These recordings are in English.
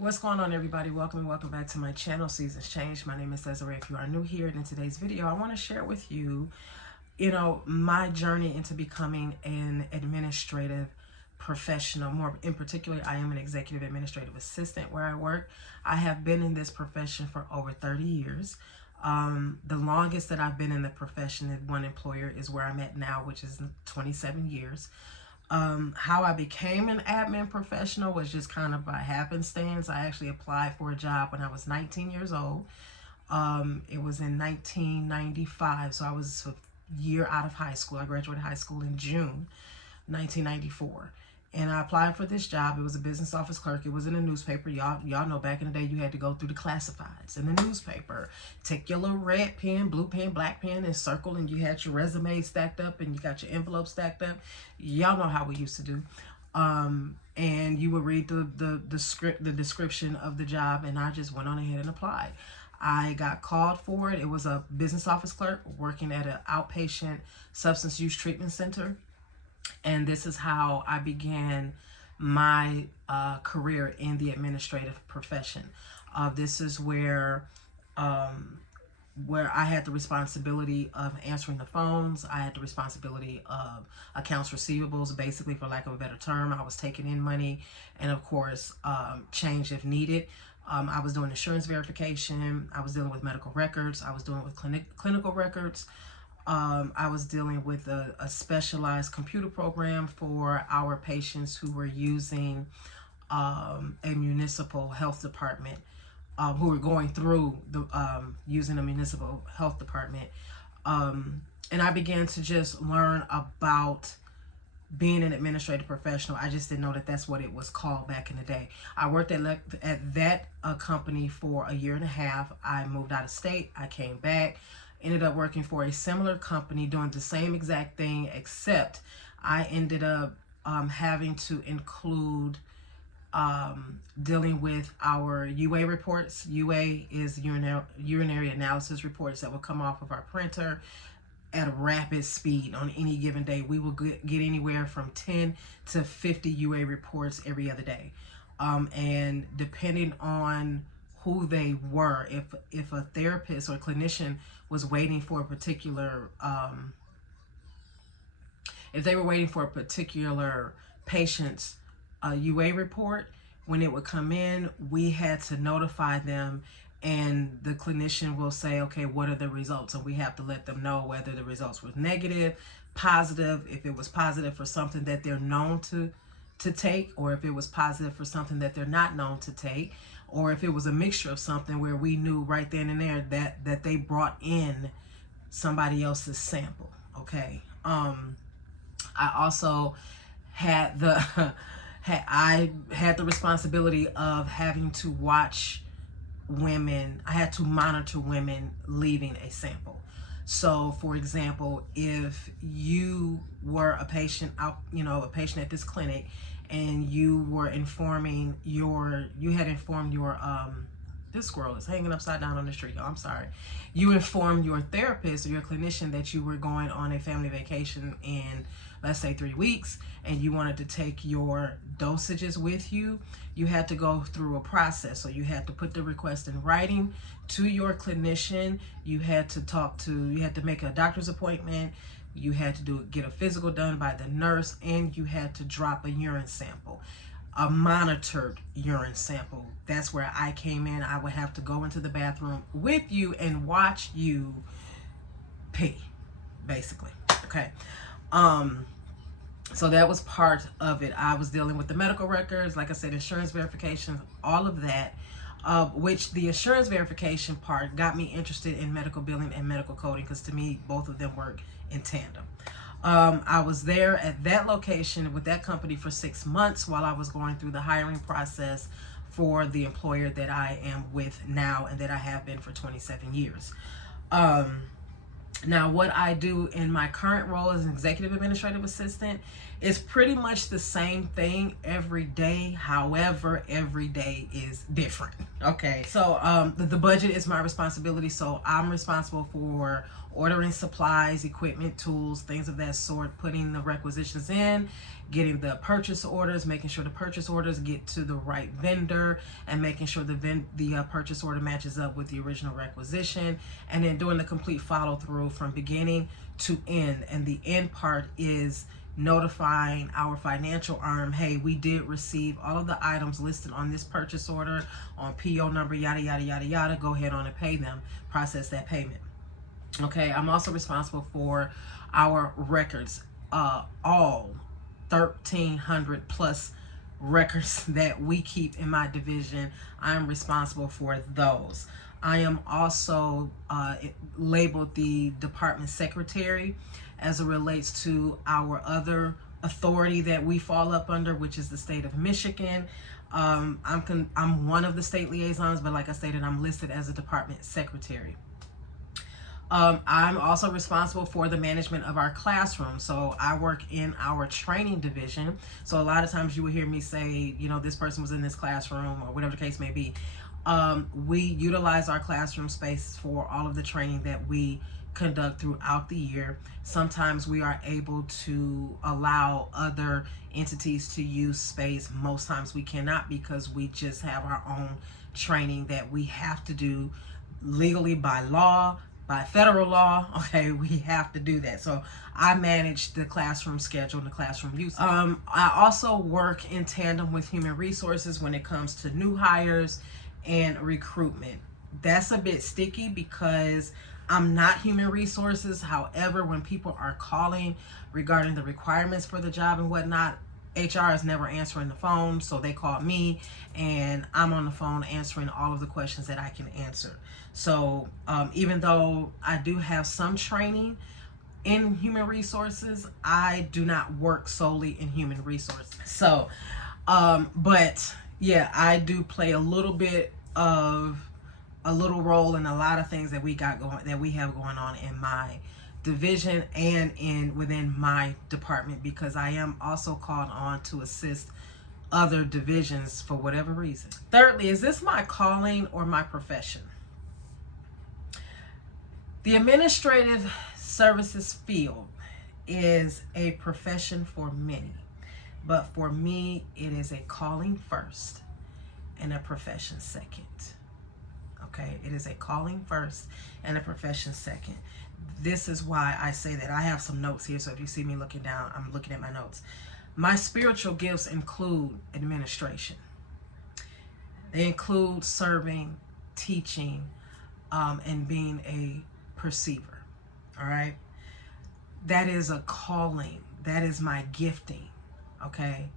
What's going on, everybody? Welcome back to my channel. Seasons Change. My name is Desiree. If you are new here, and in today's video I want to share with you my journey into becoming an administrative professional. More in particular, I am an executive administrative assistant where I work. I have been in this profession for over 30 years. The longest that I've been in the profession at one employer is where I'm at now, which is 27 years. How I became an admin professional was just kind of by happenstance. I actually applied for a job when I was 19 years old. It was in 1995, so I was a year out of high school. I graduated high school in June 1994. And I applied for this job. It was a business office clerk. It was in a newspaper. Y'all know back in the day you had to go through the classifieds in the newspaper. Take your little red pen, blue pen, black pen, and circle, and you had your resume stacked up and you got your envelope stacked up. Y'all know how we used to do. And you would read the script, the description of the job, and I just went on ahead and applied. I got called for it. It was a business office clerk working at an outpatient substance use treatment center. And this is how I began my career in the administrative profession. This is where I had the responsibility of answering the phones. I had the responsibility of accounts receivables, basically, for lack of a better term. I was taking in money and, of course, change if needed. I was doing insurance verification. I was dealing with medical records. I was dealing with clinical records. I was dealing with a specialized computer program for our patients who were using a municipal health department, who were going through using a municipal health department. And I began to just learn about being an administrative professional. I just didn't know that that's what it was called back in the day. I worked at that company for a year and a half. I moved out of state. I came back. Ended up working for a similar company doing the same exact thing, except I ended up having to include dealing with our UA reports. UA is urinary analysis reports that will come off of our printer at a rapid speed on any given day. We will get anywhere from 10 to 50 UA reports every other day. And depending on who they were, if a therapist or clinician was waiting for a particular if they were waiting for a particular patient's UA report, when it would come in, we had to notify them, and the clinician will say, okay, what are the results? And we have to let them know whether the results were negative, positive, if it was positive for something that they're known to take, or if it was positive for something that they're not known to take, or if it was a mixture of something where we knew right then and there that they brought in somebody else's sample. Okay. I also had I had the responsibility of having to watch women. I had to monitor women leaving a sample. So, for example, if you were a patient a patient at this clinic, and you were informing you had informed your this squirrel is hanging upside down on the tree. Oh, I'm sorry. You informed your therapist or your clinician that you were going on a family vacation in, let's say, 3 weeks, and you wanted to take your dosages with you. You had to go through a process. So you had to put the request in writing to your clinician. You had to make a doctor's appointment. You had to get a physical done by the nurse, and you had to drop a urine sample, a monitored urine sample. That's where I came in. I would have to go into the bathroom with you and watch you pee, basically. Okay. So that was part of it. I was dealing with the medical records, like I said, insurance verification, all of that. Which the insurance verification part got me interested in medical billing and medical coding, because to me, both of them work in tandem. I was there at that location with that company for 6 months while I was going through the hiring process for the employer that I am with now and that I have been for 27 years. Now, what I do in my current role as an executive administrative assistant is pretty much the same thing every day. However, every day is different. Okay, so the budget is my responsibility. So I'm responsible for ordering supplies, equipment, tools, things of that sort, putting the requisitions in, getting the purchase orders, making sure the purchase orders get to the right vendor, and making sure the purchase order matches up with the original requisition, and then doing the complete follow through from beginning to end. And the end part is notifying our financial arm, hey, we did receive all of the items listed on this purchase order on PO number, yada, yada, yada, yada. Go ahead on and pay them, process that payment. Okay, I'm also responsible for our records, all 1,300 plus records that we keep in my division. I'm responsible for those. I am also labeled the department secretary as it relates to our other authority that we fall up under, which is the state of Michigan. I'm one of the state liaisons, but like I stated, I'm listed as a department secretary. I'm also responsible for the management of our classroom. So I work in our training division. So a lot of times you will hear me say, you know, this person was in this classroom or whatever the case may be. We utilize our classroom space for all of the training that we conduct throughout the year. Sometimes we are able to allow other entities to use space. Most times we cannot, because we just have our own training that we have to do legally by law, by federal law. Okay, we have to do that. So I manage the classroom schedule and the classroom use. I also work in tandem with human resources when it comes to new hires and recruitment. That's a bit sticky because I'm not human resources. However, when people are calling regarding the requirements for the job and whatnot, HR is never answering the phone, so they call me and I'm on the phone answering all of the questions that I can answer. So even though I do have some training in human resources, I do not work solely in human resources. So, but yeah, I do play a little role in a lot of things that we have going on in my division and within my department, because I am also called on to assist other divisions for whatever reason. Thirdly, is this my calling or my profession? The administrative services field is a profession for many, but for me, it is a calling first and a profession second. Okay, it is a calling first and a profession second. This is why I say that. I have some notes here, so if you see me looking down, I'm looking at my notes. My spiritual gifts include administration. They include serving, teaching, and being a perceiver. All right, that is a calling. That is my gifting. Okay.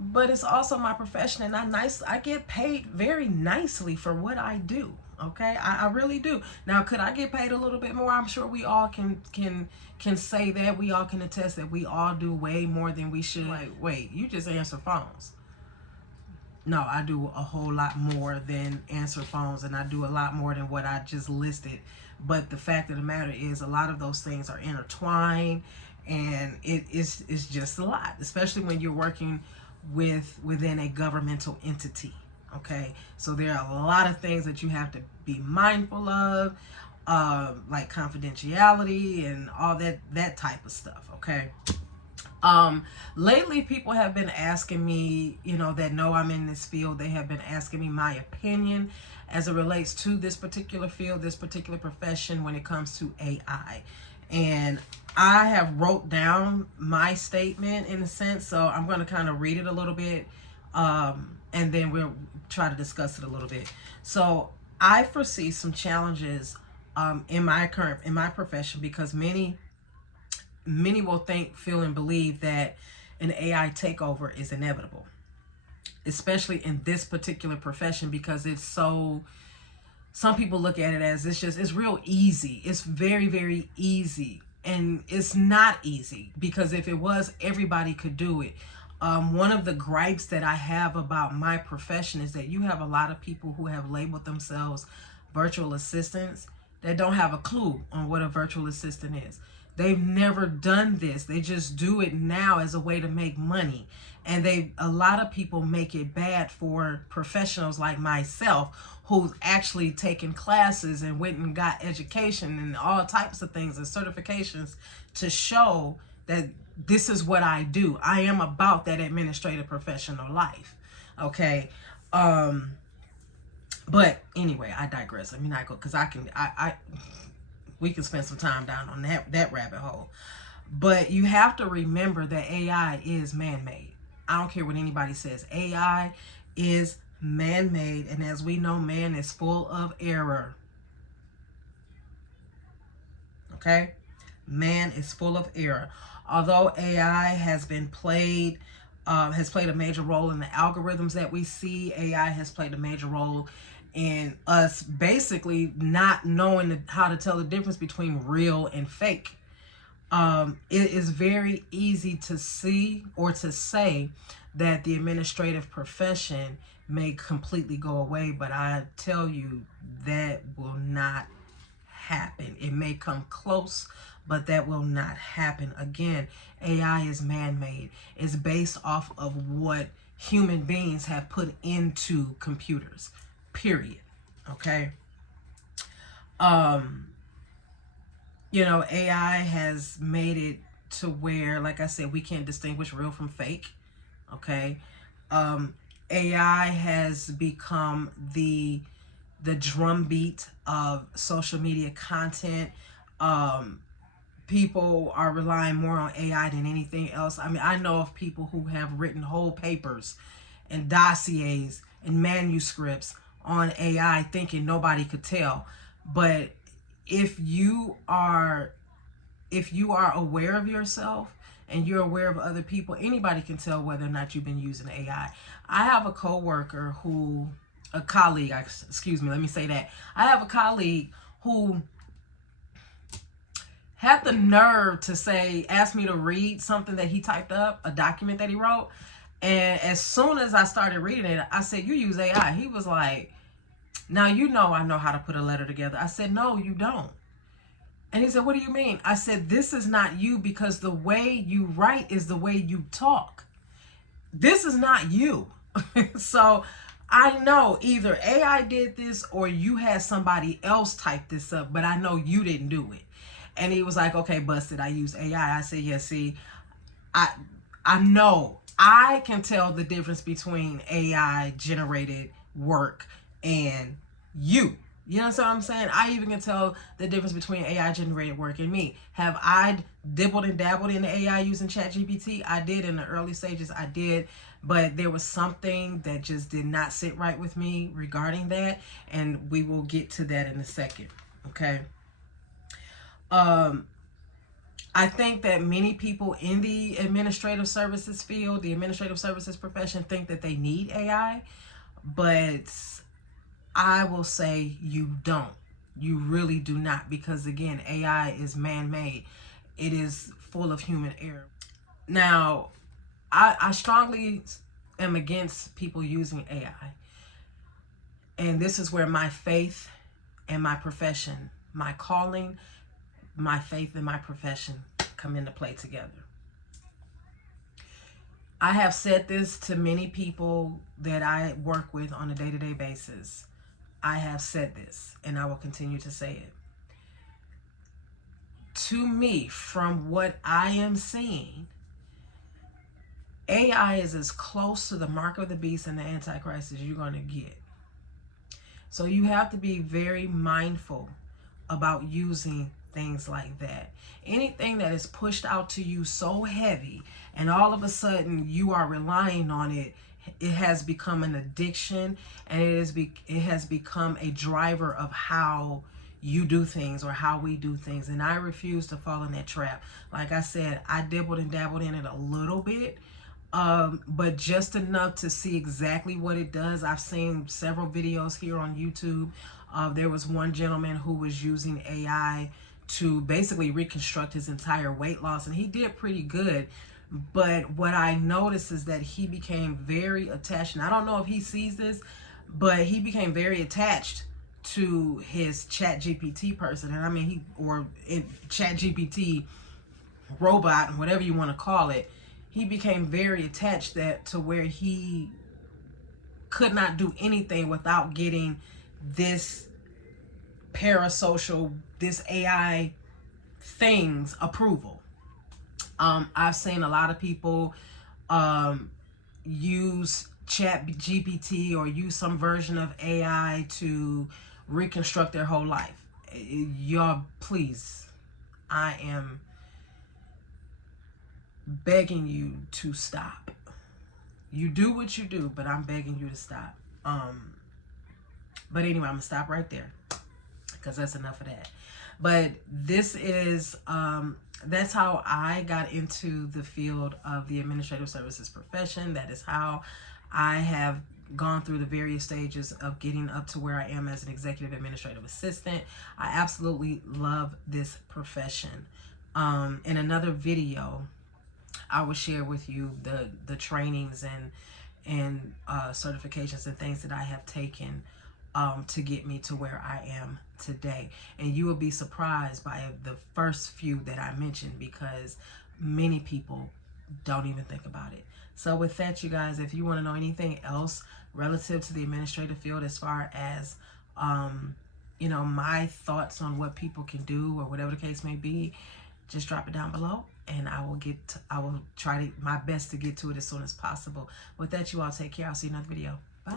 But it's also my profession, and I get paid very nicely for what I do. Okay, I really do. Now, could I get paid a little bit more? I'm sure we all can say that. We all can attest that we all do way more than we should. Like, wait, you just answer phones? No, I do a whole lot more than answer phones, and I do a lot more than what I just listed. But the fact of the matter is, a lot of those things are intertwined, and it's just a lot, especially when you're working within a governmental entity. Okay, so there are a lot of things that you have to be mindful of, like confidentiality and all that type of stuff. Okay. Lately people have been asking me, that know I'm in this field, they have been asking me my opinion as it relates to this particular field, this particular profession when it comes to AI. And I have wrote down my statement in a sense, so I'm going to kind of read it a little bit, and then we'll try to discuss it a little bit. So I foresee some challenges in my profession, because many will feel and believe that an AI takeover is inevitable, especially in this particular profession, because it's so, some people look at it as it's real easy. It's very, very easy. And it's not easy, because if it was, everybody could do it. One of the gripes that I have about my profession is that you have a lot of people who have labeled themselves virtual assistants that don't have a clue on what a virtual assistant is. They've never done this. They just do it now as a way to make money. And a lot of people make it bad for professionals like myself, who's actually taken classes and went and got education and all types of things and certifications to show that this is what I do. I am about that administrative professional life. Okay. But anyway, I digress. Let me not go, because we can spend some time down on that rabbit hole. But you have to remember that AI is man-made. I don't care what anybody says. AI is man-made, and as we know, man is full of error. Okay? Man is full of error. Although AI has played a major role in the algorithms that we see, AI has played a major role in us basically not knowing how to tell the difference between real and fake. It is very easy to see or to say that the administrative profession may completely go away, but I tell you that will not happen. It may come close, but that will not happen. Again, AI is man-made. It's based off of what human beings have put into computers, period. Okay? You know, AI has made it to where, like I said, we can't distinguish real from fake. Okay? AI has become the drumbeat of social media content. People are relying more on AI than anything else. I mean, I know of people who have written whole papers and dossiers and manuscripts on AI thinking nobody could tell. But if you are aware of yourself and you're aware of other people, anybody can tell whether or not you've been using AI. I have a colleague, let me say that. I have a colleague who had the nerve to ask me to read something that he typed up, a document that he wrote. And as soon as I started reading it, I said, "You use AI." He was like, "Now you know I know how to put a letter together." I said, "No, you don't." And he said, "What do you mean?" I said, "This is not you, because the way you write is the way you talk. This is not you." So I know either AI did this or you had somebody else type this up, but I know you didn't do it. And he was like, "Okay, busted. I use AI." I said, "Yeah, see, I know I can tell the difference between AI generated work and you. You know what I'm saying? I even can tell the difference between AI generated work and me. Have I dibbled and dabbled in the AI using ChatGPT? I did in the early stages. I did. But there was something that just did not sit right with me regarding that. And we will get to that in a second. Okay. I think that many people in the administrative services field, the administrative services profession, think that they need AI, but I will say you don't. You really do not, because again, AI is man-made. It is full of human error. Now, I strongly am against people using AI. And this is where my faith and my profession, my calling, my faith and my profession come into play together. I have said this to many people that I work with on a day-to-day basis. I have said this, and I will continue to say it. To me, from what I am seeing, AI is as close to the mark of the beast and the Antichrist as you're going to get. So you have to be very mindful about using things like that. Anything that is pushed out to you so heavy and all of a sudden you are relying on it, it has become an addiction, and it has become a driver of how you do things or how we do things. And I refuse to fall in that trap. Like I said, I dibbled and dabbled in it a little bit, but just enough to see exactly what it does. I've seen several videos here on YouTube. There was one gentleman who was using AI to basically reconstruct his entire weight loss, and he did pretty good. But what I noticed is that he became very attached, and I don't know if he sees this, but he became very attached to his ChatGPT person. And I mean, ChatGPT robot, whatever you want to call it. he became very attached to where he could not do anything without getting this parasocial, this AI thing's approval. I've seen a lot of people use Chat GPT or use some version of AI to reconstruct their whole life. Y'all, please, I am begging you to stop. You do what you do, but I'm begging you to stop. But anyway, I'm gonna stop right there because that's enough of that. But this is that's how I got into the field of the administrative services profession. That is how I have gone through the various stages of getting up to where I am as an executive administrative assistant. I absolutely love this profession. In another video, I will share with you the trainings and certifications and things that I have taken to get me to where I am today. And you will be surprised by the first few that I mentioned, because many people don't even think about it. So with that, you guys, if you want to know anything else relative to the administrative field, as far as you know, my thoughts on what people can do or whatever the case may be, just drop it down below, and I will try my best to get to it as soon as possible. With that, you all take care. I'll see you in another video. Bye.